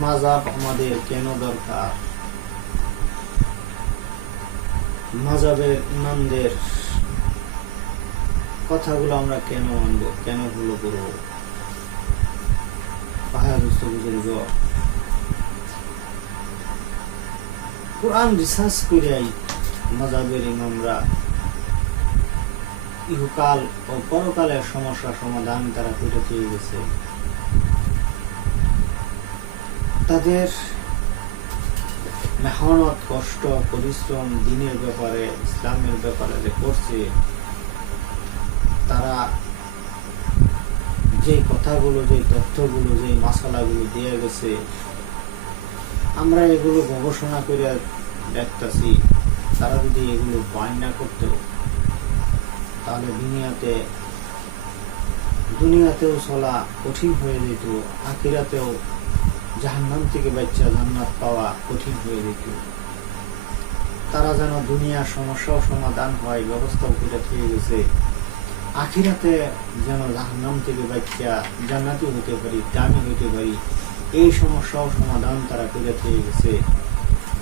মাজাব আমাদের কেন দরকার? মাজাবের ইমামদের কথাগুলো আমরা কেন মানবো? কেন ভুলো করব? কোরআন রিসার্চ করিয়াই মাজাবের ইমামরা ও পরকালের সমস্যা সমাধান তারা করে দিয়ে গেছে। তাদের মেহনত, কষ্ট, পরিশ্রম, দিনের ব্যাপারে, ইসলামের ব্যাপারে যে করছে, তারা যে কথাগুলো যে তথ্যগুলো যে মশালাগুলো দিয়ে গেছে, আমরা এগুলো গবেষণা করে দেখতেছি। তারা যদি এগুলো বায়না করতো, তাহলে দুনিয়াতে, দুনিয়াতেও চলা কঠিন হয়ে যেত, আখিরাতেও জাহান্নাম থেকে বাচ্চা জান্নাত পাওয়া কঠিন হয়ে যেত। তারা যেন দুনিয়ার সমস্যাও সমাধান হয়, ব্যবস্থাও করে থেকে গেছে। আখিরাতে যেন জাহান্নাম থেকে বাচ্চা জান্নাতি হতে পারি, দামি হতে পারি, এই সমস্যাও সমাধান তারা করে থেকে গেছে।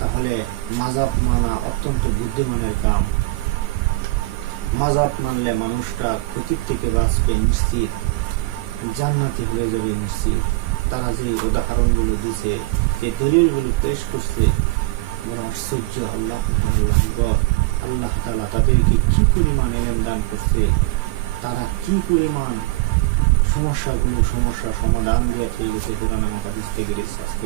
তাহলে মাজাব মানা অত্যন্ত বুদ্ধিমানের কাম। মাজাব মানলে মানুষটা ক্ষতির থেকে বাঁচবে নিশ্চিত। জান্নাতি হয়ে যাবে নিশ্চিত। তারা যে উদাহরণগুলো দিছে, যে দলিলগুলো পেশ করছে বড় আশ্চর্য, আল্লাহ আল্লাহ তালা তাদেরকে কি পরিমাণ এলেন দান করছে, তারা কি পরিমাণ সমস্যাগুলো সমস্যা সমাধান দিয়ে গেছে কোরআন হাদিস থেকে রিসার্চ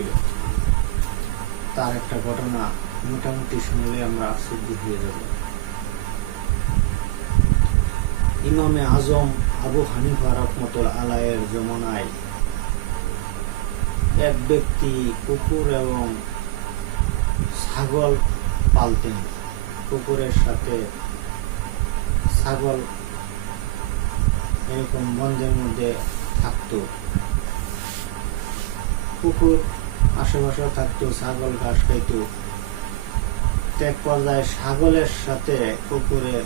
তার একটা ঘটনা মোটামুটি শুনলে আমরা আশ্চর্য হয়ে যাব। ইমামে আজম আবু হানিফা রহমতুল আলায়ের জমানায় এক ব্যক্তি কুকুর এবং ছাগল পালতেন। কুকুরের সাথে ছাগল এরকম বন্ধের মধ্যে থাকতো। কুকুর আশেপাশে থাকতো, ছাগল ঘাস খাইতো। এক পর্যায়ে ছাগলের সাথে কুকুরের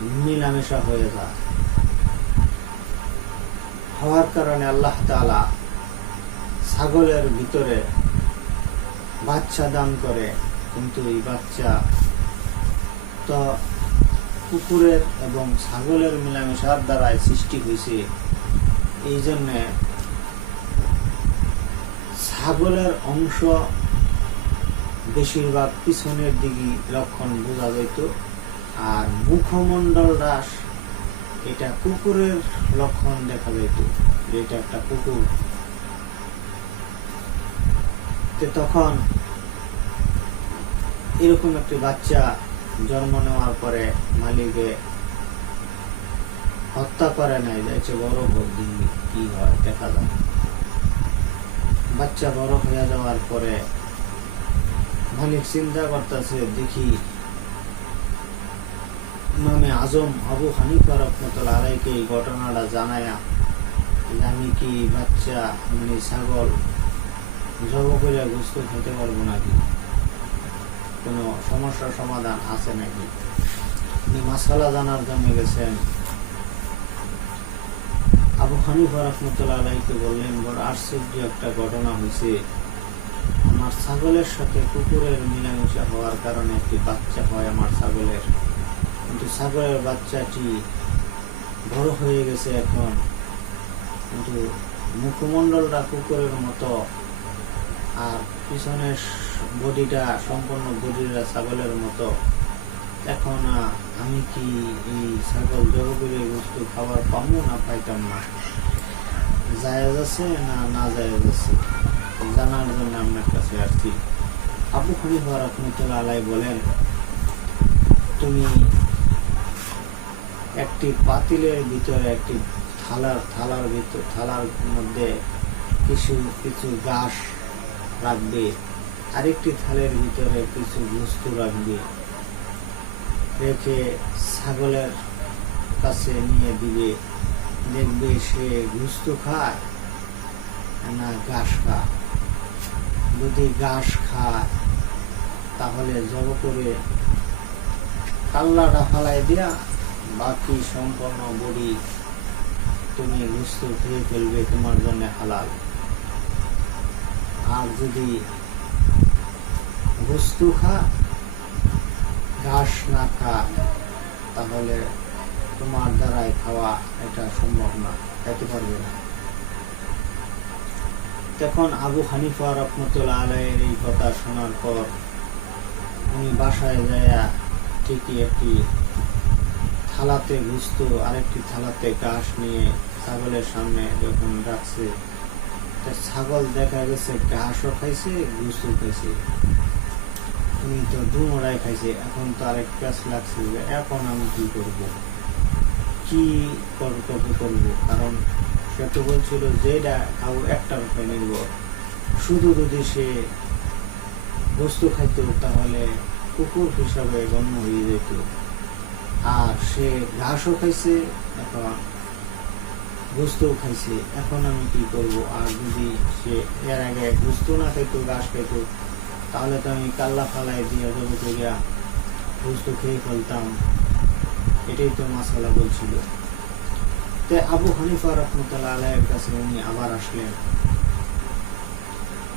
মিলামেশা হয়ে যায়। হওয়ার কারণে আল্লাহ তালা ছাগলের ভিতরে বাচ্চা দান করে, কিন্তু এই বাচ্চা তো কুকুরের এবং ছাগলের মিলামেশার দ্বারাই সৃষ্টি হয়েছে। এই জন্যে ছাগলের অংশ বেশিরভাগ পিছনের দিকে লক্ষণ বোঝা যেত, আর মুখমণ্ডল রাস এটা কুকুরের লক্ষণ দেখা যেত যে এটা একটা কুকুর। তো তখন এরকম একটি বাচ্চা জন্ম নেওয়ার পরে মালিকে হত্যা করে নাই যাইছে বড় বৌদি কি হয়, দেখা যায় বাচ্চা বড় হয়ে যাওয়ার পরে মালিক চিন্তা করতেছে, দেখি ইমামে আজম আবু হানিফা রহমতুল্লাহ আলাইকে এই ঘটনাটা জানায়া আমি কি বাচ্চা মানে ছাগল জব করে গোস্ত খেতে পারব নাকি? কোনো সমস্যার সমাধান আছে নাকি? উনি মাসালা জানার জন্য গেছেন। আবু হানিফা রহমতুল্লাহ আলাইকে বললেন, বড় আশ্চর্য একটা ঘটনা হয়েছে। আমার ছাগলের সাথে কুকুরের মিলামেশা হওয়ার কারণে একটি বাচ্চা হয় আমার ছাগলের। কিন্তু ছাগলের বাচ্চাটি বড় হয়ে গেছে এখন। কিন্তু মুখমণ্ডলটা কুকুরের মতো আর পিছনের বডিটা সম্পূর্ণ বডিটা ছাগলের মতো। এখন আমি কি এই ছাগল জগবের বস্তু খাবার পাবো না পাইতাম না? জায়েজ আছে না না জায়েজ আছে? জানার জন্য আপনার কাছে আসছি। আবু খনিফা রহমতুল্লাহ আলাই বলেন, তুমি একটি পাতিলের ভিতরে একটি থালার থালার ভিতর, থালার মধ্যে কিছু কিছু ঘাস রাখবে। আরেকটি থালের ভিতরে কিছু বস্তু রাখবে। রেখে ছাগলের কাছে নিয়ে দিবে। দেখবে সে গুস্ত খায় না ঘাস খায়। যদি ঘাস খায়, তাহলে জব করে কাল্লাটা ফালাই দিয়া বাকি সম্পূর্ণ বডি তুমি গুস্ত খেয়ে ফেলবে, তোমার জন্য হালাল। আর যদি বস্তু খা ঘাস না খা তাহলে তোমার দ্বারাই খাওয়া এটা সম্ভব না খাইতে পারবে না। তখন আবু হানিফা রহমতুল্লাহ আলাইয়ের এই কথা শোনার পর উনি বাসায় যায় ঠিকই একটি থালাতে গুস্ত, আরেকটি থালাতে ঘাস নিয়ে ছাগলের সামনে যখন রাখছে ছাগল দেখা গেছে ঘাসও খাইছে গুস্ত খাইছে। উনি তো দুমড়াই খাইছে, এখন তো আরেক প্যাস লাগছে যে এখন আমি কি করব? কি কর্তব্য করব? কারণ সে তো বলছিল যেটা খাব একটা রূপে নিব। শুধু যদি সে বস্তু খাইতো, তাহলে কুকুর হিসাবে গণ্য হয়ে যেত। আর সে ঘাসও খাইছে এখন গুস্তও খাইছে, এখন আমি কি করব? আর যদি সে এর আগে গুস্ত না খাইতো, ঘাস খাইতো, তাহলে তো আমি কাল্লা ফালাই দিয়ে জবে করিয়া গুস্ত খেয়ে ফেলতাম। এটাই তো মাসালা বলছিল। তে আবু হানিফা রহমতুল্লাহ আলাইয়ের কাছে উনি আবার আসলেন।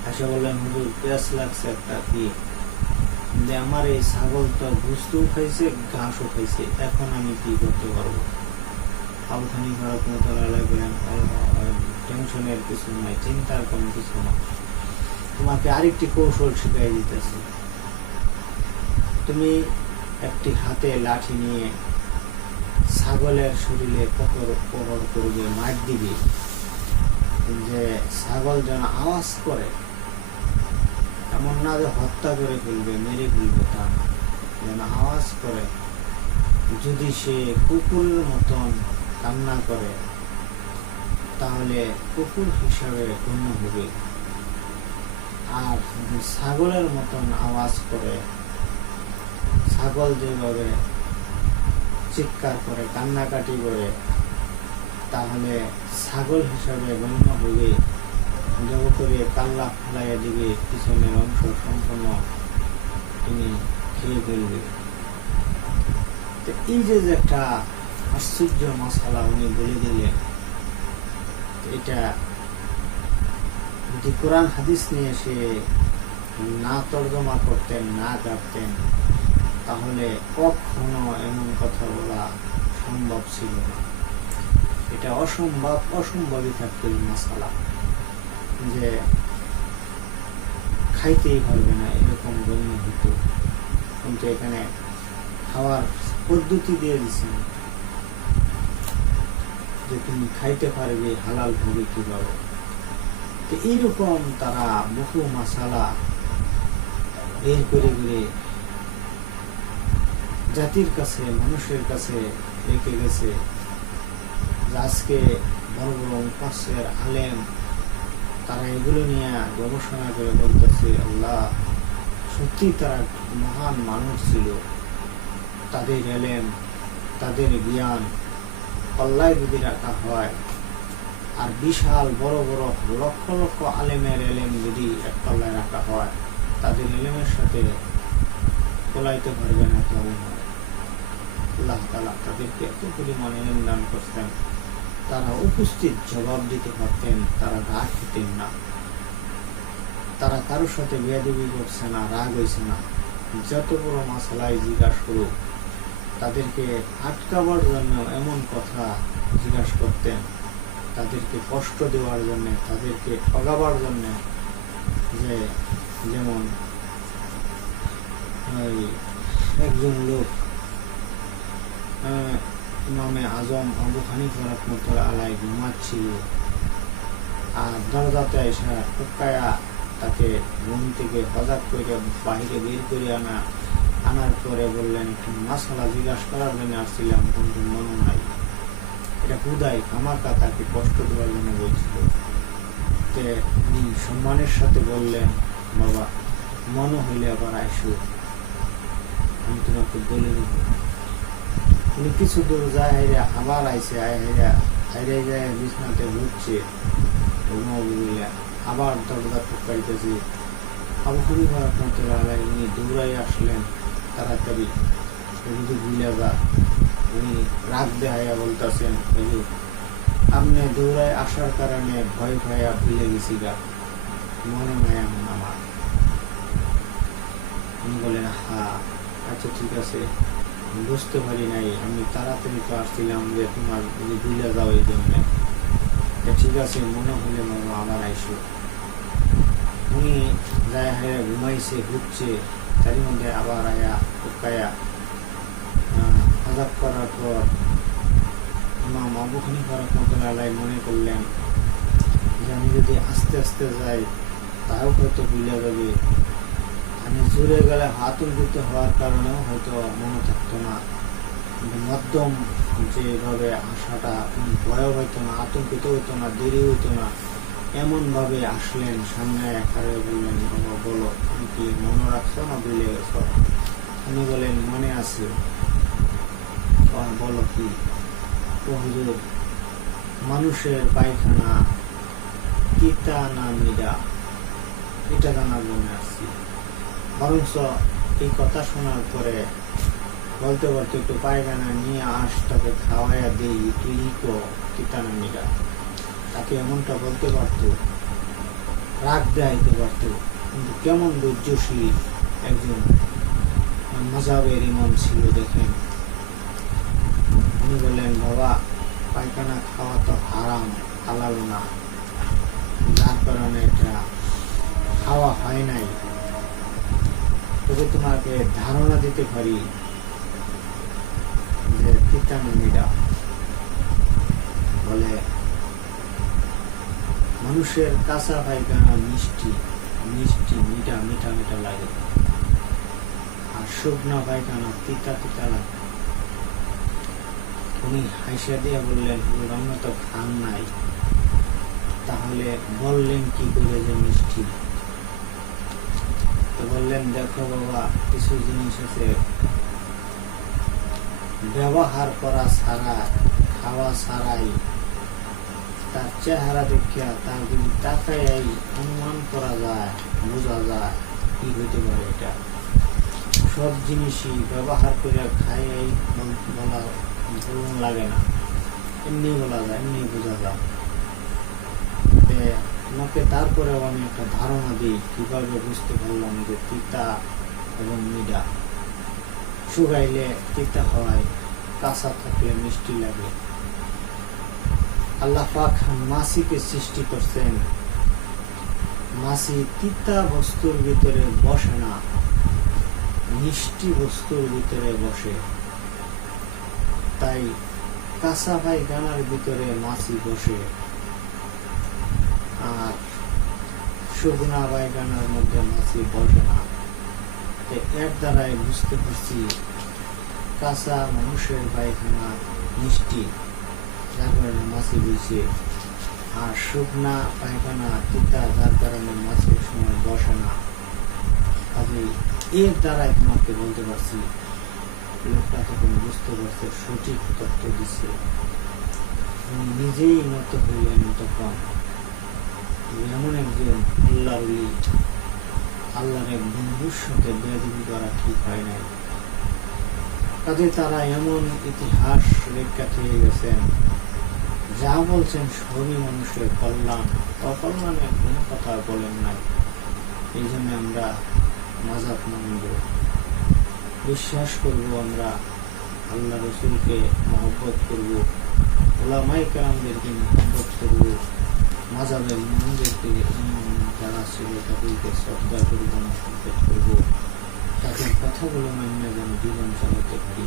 এসে বললেন, হুজুর, পেঁয়াজ লাগছে একটা কি? যে আমার এই ছাগল তো গুস্তও খাইছে, ঘাসও খাইছে, এখন আমি কি করতে পারব? আবু হানিফা রহমতুল্লাহ টেনশনের কিছু নাই, চিন্তার কোনো কিছু না তোমাকে আরেকটি কৌশল শিখাই দিতেছি। তুমি একটি হাতে লাঠি নিয়ে ছাগলের শরীরে পকর পকর করবে, মার দিবে। যে ছাগল যেন আওয়াজ করে, এমন না যে হত্যা করে ফেলবে, মেরে ফেলবে তা যেন আওয়াজ করে, যদি সে কুকুরের মতন কান্না করে, তাহলে কুকুর হিসাবে গণ্য হবে। আর ছাগলের মতন আওয়াজ করে, ছাগল যেভাবে চিৎকার করে, কান্নাকাটি করে, তাহলে ছাগল হিসাবে গণ্য হবে। জব করে কাল্লা ফেলাইয়া দিবে পিছনের অংশ সম্পূর্ণ তিনি খেয়ে ফেলবে। তো এই যে একটা আশ্চর্য মশালা উনি বলে দিলেন। এটা যদি কোরআন হাদিস নিয়ে সে না তর্জমা করতেন, না কাটতেন তাহলে কখনো এমন কথা বলা সম্ভব ছিল না। এটা অসম্ভব, অসম্ভবই থাকতো এই মশালা। যে খাইতেই পারবে না, এরকম গণ্য হতো। কিন্তু এখানে খাওয়ার পদ্ধতি দিয়ে দিচ্ছেন যে তুমি খাইতে পারবে হালাল ভাবে কীভাবে? তো এইরকম তারা বহু মশালা বের করে করে জাতির কাছে, মানুষের কাছে রেখে গেছে। আজকে বড় বড় মুফাসের আলেম তারা এগুলো নিয়ে গবেষণা করে বলতেছে, আল্লাহ, সত্যি তারা মহান মানুষ ছিল। তাদের এলেম, তাদের জ্ঞান পাল্লায় যদি রাখা হয়। আর বিশাল বড় বড় লক্ষ লক্ষ আলেমের এলেম যদি এক পাল্লায় রাখা হয়, তাদের এলেমের সাথে তোলাইতে পারবে না হয় আল্লাহ। তালা তাদেরকে এত পরিমাণ এলেম দান করতেন। তারা উপস্থিত জবাব দিতে পারতেন, তারা রাগ খেতেন না। তারা কারোর সাথে বেয়াদবি করছে না, রাগ হয়েছে না। যত বড় মাসালাই জিজ্ঞাসা করুক তাদেরকে আটকাবার জন্য এমন কথা জিজ্ঞাসা করতেন। তাদেরকে কষ্ট দেওয়ার জন্য, তাদেরকে ঠগাবার জন্য যে যেমন ওই একজন লোক ইমামে আজম আবু হানিফা রহমতুল্লাহ আলাই ঘুমাচ্ছিল। আর দরজাতে এসে টুকায়া তাকে ঘুম থেকে হজাক করে বাইরে বের করে আনা আনার পরে বললেন, একটু মাসালা জিজ্ঞাসা করার জন্য আসছিলাম, কিন্তু মনে নাই। এটা হুদাই আমাকা তাকে কষ্ট দেওয়ার জন্য বলছিল। তে সম্মানের সাথে বললেন, বাবা, মনে হইলে আবার আইসো। আমি তোমাকে বলে দেবো। উনি কিছু দূর যায় হাইরে আবার আইসে, আয় হাইরা, হাইরে যায় বিছনাতে ঘুমাবুলিয়া আবার দরজা টুকাইতেছে আবু হানিফা রহমতুল্লাহ আলাই উনি দৌড়াই আসলেন। উনি রাগ দেহাইয়া বলতেছেন আপনি দৌড়ায় আসার কারণে ভয় ভয়া ভুলে গেছি গা। মনে আমার উনি বলেন হা আচ্ছা ঠিক আছে। বুঝতে পারি নাই, আমি তাড়াতাড়ি তো আসছিলাম যে তোমার যদি ভুলে যাও এই জন্যে। ঠিক আছে, মনে হলে মামা আবার আইসো। উনি যায় হয়ে ঘুমাইছে, ঘুরছে। তার মধ্যে আবার আয়া উকায়া আজাব করার পর ইমাম আবু হানিফা রহমতুল্লাহ মনে করলেন, যে আমি যদি আস্তে আস্তে যাই, তাও হয়তো ভুলে যাবে। আমি জুড়ে গেলে হাত উল্লিত হওয়ার কারণেও হয়তো মনে থাকতো না। মধ্যম যেভাবে আসাটা ভয়ও হইতো না, আতঙ্কিত হইতো না, দেরি হইতো না এমনভাবে আসলেন সামনে একারে বললেন বলো তুমি কি মনে রাখছো না ভুলে গেছো? উনি বলেন, মনে আছে। বলো কি? ও হুজুর, মানুষের পায়খানা তিতা না মিডা এটা জানার জন্য আসছি বরঞ্চ এই কথা শোনার পরে বলতে বলতে একটু পায়খানা নিয়ে আস তাকে খাওয়াইয়া দিই তুই ইকো তিতা না মিডা তাকে এমনটা বলতে পারতো, রাগ দেখাইতে পারতো, কিন্তু কেমন ধৈর্যশীল একজন মজাবের ইমাম ছিল দেখেন। উনি বললেন, বাবা, পায়খানা খাওয়া তো হারাম, হালাল না। যার কারণে এটা খাওয়া হয় নাই। তবে তোমাকে ধারণা দিতে পারি যে তিতানমিরা বলে মানুষের কাঁচা পায়খানা মিষ্টি মিষ্টি, মিঠা মিঠা মিঠা লাগে। আর শুকনা পায়খানা তিতা তিতা লাগে। উনি হাসিয়া দিয়া বললেন আমরা তো খান নাই। তাহলে বললেন কি করে যে মিষ্টি? তো বললেন, দেখো বাবা, কিছু জিনিস আছে। ব্যবহার করা ছাড়া, খাওয়া ছাড়াই তার চেহারা দেখিয়া তার যদি তাকাই অনুমান করা যায়, বোঝা যায়, কি হইতে পারে এটা? সব জিনিসই ব্যবহার করে খাই বলা বলুন লাগে না। এমনি বলা যায় এমনি বোঝা যায়। আমাকে তারপরে আমি একটা ধারণা দিই, কীভাবে বুঝতে পারলাম যে তিতা এবং মিডা। শুকাইলে তিতা হয় কাঁচা থাকলে মিষ্টি লাগে। আল্লাহ পাক মাসিকে সৃষ্টি করছেন। মাসি তিতা বস্তুর ভিতরে বসে না, মিষ্টি বস্তুর ভিতরে বসে। তাই ভিতরে বসে। আর শুকনা বাইগানার মধ্যে মাছি বসে না। এর দ্বারাই বুঝতে পারছি, কাঁচা মানুষের পায়খানা মিষ্টি। যার মাছি বইছে আর শুকনা পায়খানা তিতা যার কারণে মাছের সময় বসে না। কাজে এর দ্বারাই তোমাকে বলতে পারছি লোকটা তখন বুঝতে পারছে সঠিক তথ্য দিচ্ছে উনি নিজেই নত হইলেন তখন এমন একজন আল্লাহর অলি, আল্লাহর বন্ধুর সাথে বেয়াদবি করা ঠিক হয় নাই। কাজে তারা এমন ইতিহাস রেখা থেকে গেছেন, যা বলছেন সবই মানুষের কল্যাণ। অকল্যাণে কোনো কথা বলেন নাই। এই জন্য আমরা মাজাব মানব। বিশ্বাস করব আমরা, আল্লাহ রসুলকে মহব্বত করব ওলামাই কালামদেরকে মহব্বত করব মাজাবের মন্দিরকে যারা ছিল তাদেরকে শ্রদ্ধা করব মহব্বত করব। তাদের কথাগুলো মান্য যেন জীবন চালাতে পারি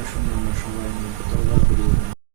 আসুন আমরা সবাই মিলে তবা করি।